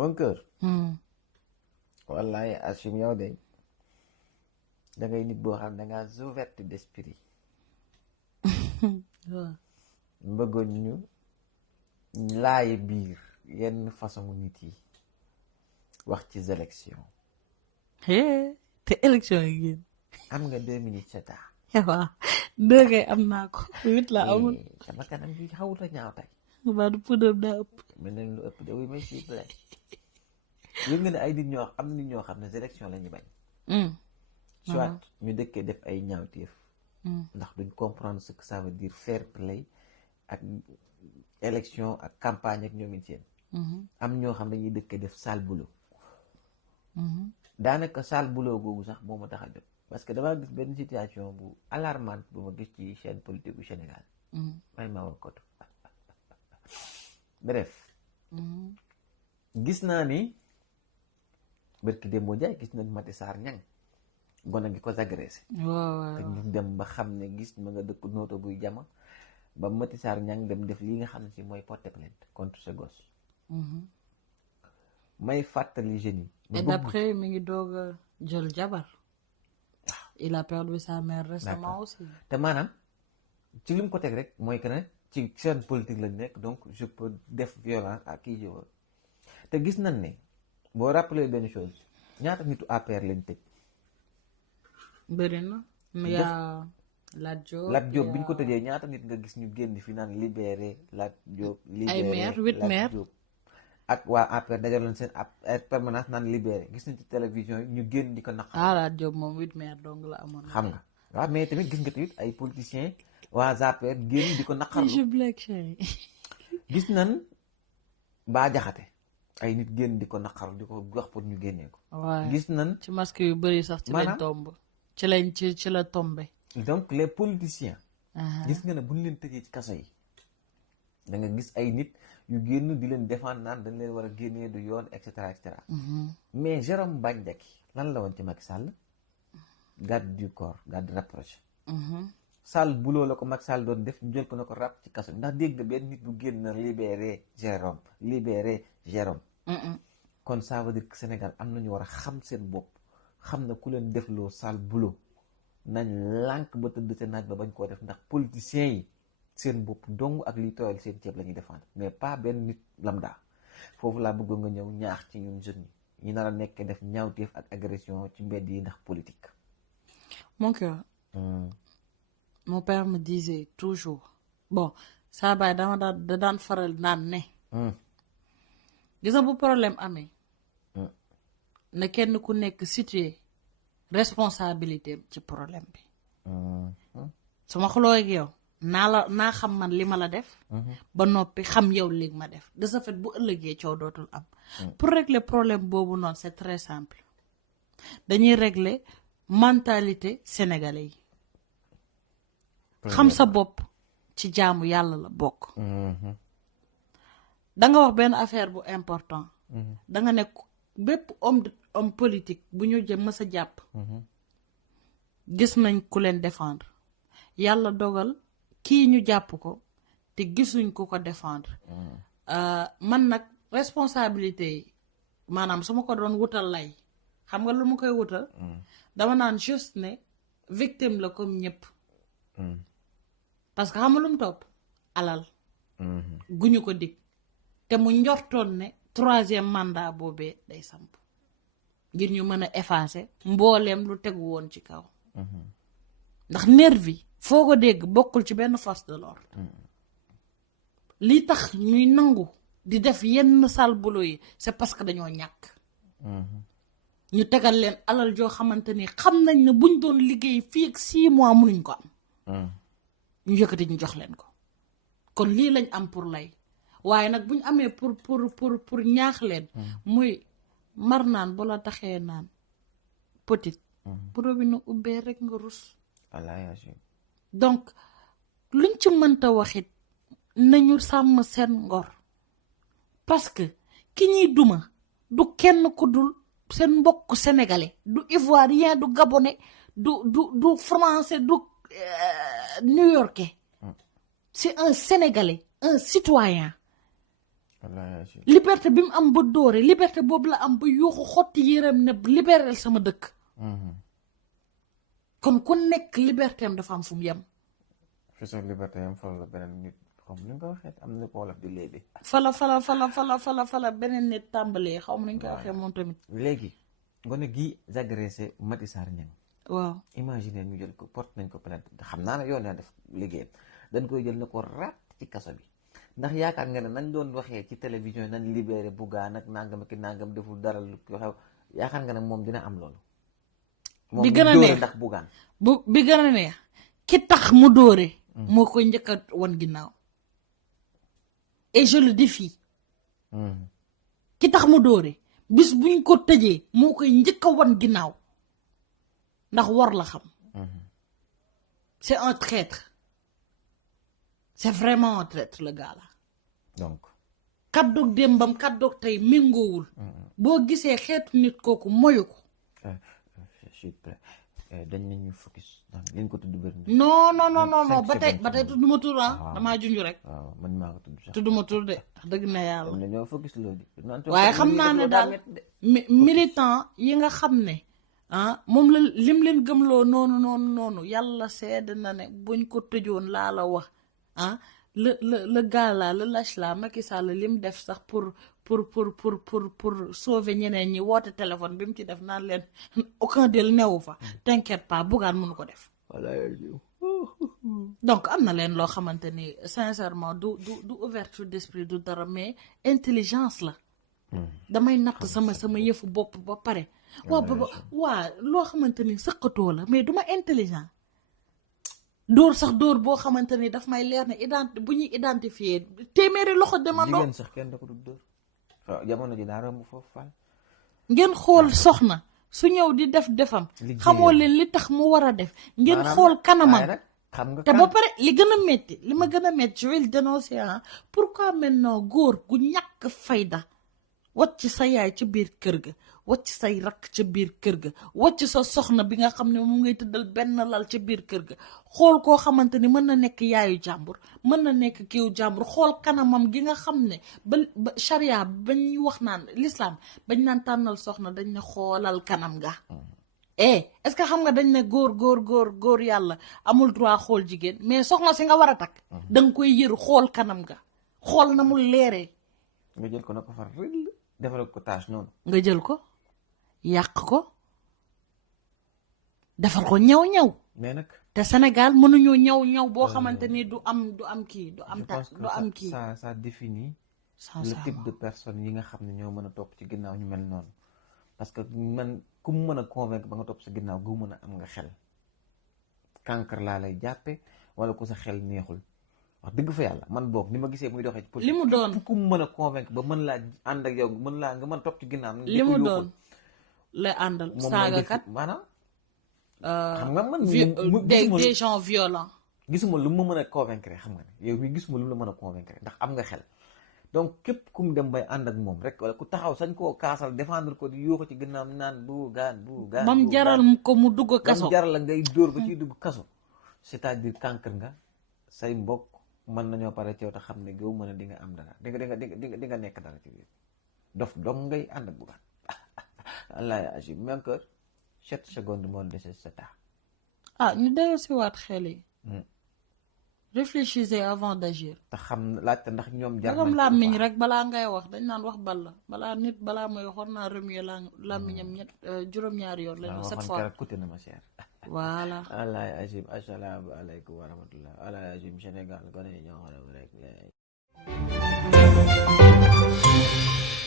mon cœur. wallahi Achim yow de da ngay nit boo xam ne da ngaa ouverte d'esprit. waaw mbëggoon ñu laaye biir yenn façon nit yi wax ci élection. te élection yi génn. am nga 2 minutes sa temps. waaw 2 kay am naa ko 8 la amul. sama kanam bi xawut a ñaaw tey. waa du puudar daa ëpp. mel na lu ëpp de wuy may s'il vous plaît. yëg nga ne ay nit ñoo am na nit ñoo xam ne élection la ñu bañ. soit ñu dëkkee def ay ñaawteef. ndax duñ comprendre ce que ça veut dire fair play ak élection ak campagne ak ñoom it seen. am ñoo xam ne dañuy dëkkee def sale boulot. daanaka sale boulot googu sax moo ma tax a jóg parce que damaa gis benn situation bu alarmante bu ma gis ci chaîne politique bu Sénégal. may ma woon ko bref. gis naa ni barki Demba Ndiaye gis nañ Mati Sarr Niang gone gi ko agressé. waaw te ñu dem ba xam ne gis ma nga dëkk nooto buy jama ba Mati Sarr Niang dem def lii nga xam ne si mooy porter plainte contre ce gosse. may fàttali jeunes yi. et d'après mi ngi doog a jël jabar. il a perdu sa mère récemment aussi. te maanaam ci li mu ko teg rek mooy que ne ci seen politique lañ nekk donc je peux def violence à qui je veux te gis nañ ne boo rappelé benn chose ñaata nitu APR lañ tëj. bëri na. mais yaa Lat Diop bi ñu ko tëjee ñaata nit nga gis ñu génn fi naan libéré Lat Diop. ay maire 8 maire ak waa APR dajaloon seen permanence naan libéré gis nañ ci télévision yi ñu génn di ko naq. Lat Diop moom 8 maire dong la amoon. xam nga waaw mais tamit gis nga tamit ay politiciens waa APR génn di ko naqarlu. gis nañ Bah Diakhaté ay nit génn di ko naqarlu di ko wax pour ñu génnee ko. waaw gis nañ ci masque yu bëri sax. ci lañ tomb ci lañ ci la tombé. donc les politiciens. gis nga ne bu ñu leen tëjee ci kaso yi da nga gis ay nit yu génn di leen défendre naan dañ leen war a génnee du yoon et cetera et cetera. mais Jérôme Bandiaky lan la woon ci Macky Sall garde du corps garde rapproché. Sall buloo la ko Macky Sall doon def ñu jël ko na ko ràpp ci kaso ndax dégg nga benn nit bu génn na libéré Jérôme. kon ça veut dire que Sénégal am nañu war a xam seen bopp xam na ku leen def loo Sall buloo nañ lànk ba tëdd seen naaj ba bañ koo def ndax politiciens yi seen bopp dong ak liy tooyal seen ceeb la ñuy défendre mais pas benn nit lambda foofu laa bëggoon nga ñëw ñaax ci ñun jeunes yi ñu nar a nekk def ñaawteef ak agression ci mbedd yi ndax politique. Mon cœur. Mon père me disait toujours bon saa baay da daan faral naan ne. gis nga bu problème amee. na kenn ku nekk situé responsabilité ci problème bi. su ma xuloo ak yow naa xam man li ma la def. ba noppi xam yow li ma def de ce fait bu ëllëgee coow dootul am. pour régler problème boobu noonu c'est très simple dañuy régler mentalité sénégalais yi. xam sa bopp ci jaamu yàlla la bokk. da nga wax benn affaire bu important. da nga nekk bépp homme politique bu ñu jëm mës a jàpp. gis nañ ku leen défendre yàlla dogal kii ñu jàpp ko te gisuñ ku ko défendre. man nag responsabilité yi maanaam su ma ko doon wutal lay xam nga lu ma koy wutal. dama naan juste ne victime la comme ñëpp. parce que xam nga lu mu topp alal. guñu ko dig te mu njortoon ne 3e mandat boobee day samp ngir ñu mën a effacer mbooleem lu tegu woon ci kaw. ndax nervi foo ko dégg bokkul ci benn force de l'ordre. li tax ñuy nangu di def yenn sale boulot yi c'est parce que dañoo ñàkk. ñu tegal leen alal joo xamante ni xam nañ ne buñ doon liggéey fii ak 6 mois mënuñ ko am. ñu yëkkati ñu jox leen ko kon lii lañ am pour lay waaye nag buñ amee pour ñaax leen. muy mar naan bu la taxee naan petite. bu robinet ubbee rek nga rus. donc luñ ci mënta waxit nañu sàmm seen ngor parce que ki ñuy duma du kenn ku dul seen mbokk sénégalais du ivoirien du gabonais du français du new-yorkais. C'est un sénégalais un citoyen liberté bi mu am ba dóore liberté boobu la am ba yuuxu xotti yéram ne libéral sama dëkk kon ku nekk liberté am dafa am fu mu yem fi sa liberté am fala la beneen nit xam ni nga ko waxee am na ko wolof di léegi fala beneen nit tàmbalee xaw ma nañ koy waxee moom tamit léegi gone gi agressé Mati Sarr Niang waaw imaginer ñu jël ko porte nañ ko plainte xam naa ne yoon naa def liggéeyam dañ koy jël na ko rat ci kaso bi ndax yaakaar nga ne nañ doon waxee ci télévision nañ libéré Bougane ak nangam ak nangam deful dara lu ko xew yaakaar nga ne moom dina am loolu bi gën a neex ndax Bougane bi gën a neex ki tax mu dóore moo koy njëkk a wan ginnaaw et je le défie ki tax mu dóore bis buñ ko tëjee moo koy njëkk a wan ginnaaw ndax war la xam c'est un traître c'est vraiment un traître le gars là donc kàddoog démbam kàddoog tey méngoowul boo gisee xeetu nit kooku moyu ko dañ nañu focus liñ ko tudd bëri non ba tey tudduma tur damaa junj rek waaw man maa ko tudd sax tudduma tur de wax dëgg na yàlla dañoo focus loolu waaye xam naa ne daal militant yi nga xam ne moom la lim leen gëmloo noonu yàlla sedd na ne buñ ko tëjoon laa la wax le gars là le lâche là Macky Sall lim def sax pour sauver ñeneen ñi woote téléphone bi mu ci def naan leen aucun del newu fa t'inquiète pas Bougane mënu ko def donc am na leen loo xamante ni sincèrement du ouverture d'esprit du dara mais intelligence la damay natt sama yëfu bopp ba pare waa loo xamante ni sëqatoo la mais duma intelligent dóor boo xamante ni daf may leer ne bu ñuy identifier téeméeri loxo demandoo jigéen sax kenn da ko dul dóor jamono ji daa romb foofu fal ngeen xool soxna su ñëw di defam xamoo leen li tax mu war a def ngeen xool kanamam te ba pare li ma gën a métti je vais le dénoncer pourquoi maintenant góor gu ñàkk fayda wacc sa yaay ca biir kër ga wacc say rakk ca biir kër ga wacc sa soxna bi nga xam ne mu ngay tëddal benn lal ca biir kër ga xool koo xamante ni mën na nekk yaayu jàmbur mën na nekk kiiw jàmbur xool kanamam gi nga xam ne ba charia ba ñuy wax naan l'islam bañ naan tànnal soxna dañ ne xoolal kanam ga est-ce que xam nga dañ ne góor yàlla amul droit xool jigéen mais soxna si nga war a takk danga koy yër xool kanam ga xool na mu leeree nga jël ko na ko far rëll defal ko tâche noonu nga jël ko yàq ko defal ko ñaw mais nag te Sénégal mënuñoo ñaw boo xamante ni du am kii du am kii ça définit le type de personne yi nga xam ne ñoo mën a topp ci ginnaaw ñu mel noonu parce que man ku mu mën a convaincre ba nga topp sa ginnaaw gu mën a am nga xel cancre laa lay jàppe wala ku sa xel neexul wax dëgg fa yàlla man boog ni ma gisee muy doxee ci politique li mu doon ku mu mën a convaincre ba mën laa ànd ak yow nga mën topp ci ginnaaw li mu doon lay àndal saagakat maanaam xam nga man des gens violents gisuma lu ma mën a convaincre xam nga ne yow mi gisuma lu la mën a convaincre ndax am nga xel donc képp ku mu dem bay ànd ak moom rek wala ku taxaw sañ koo kaasal défendre ko di yuuxu ci ginnaaw naan Bougane ba mu jaral ko mu dugg kaso ba mu jaral la ngay dóor ba ciy dugg kaso c'est-à-dire cancre nga say mbokk mën nañoo pare ci yow te xam ne gëw mën a di nga am dara di nga nekk dara ci biir dof dong ngay ànd ak Bougane wallaay agib même que 7 secondes moo dese sa temps ñu dellu si waat xel yi réfléchissez avant d'agir te xam laajte ndax ñoom jar nañ làmmiñ rek balaa ngay wax dañ naan wax bal la balaa may waxoon naa remuer làmmiñam juróom-ñaari yoon lañ cette fois coûté na ma cher voilà wallaay agib assalaamu aleykum wa rahmatullah wallaay agib Sénégal gone yi ñoo xam ne rek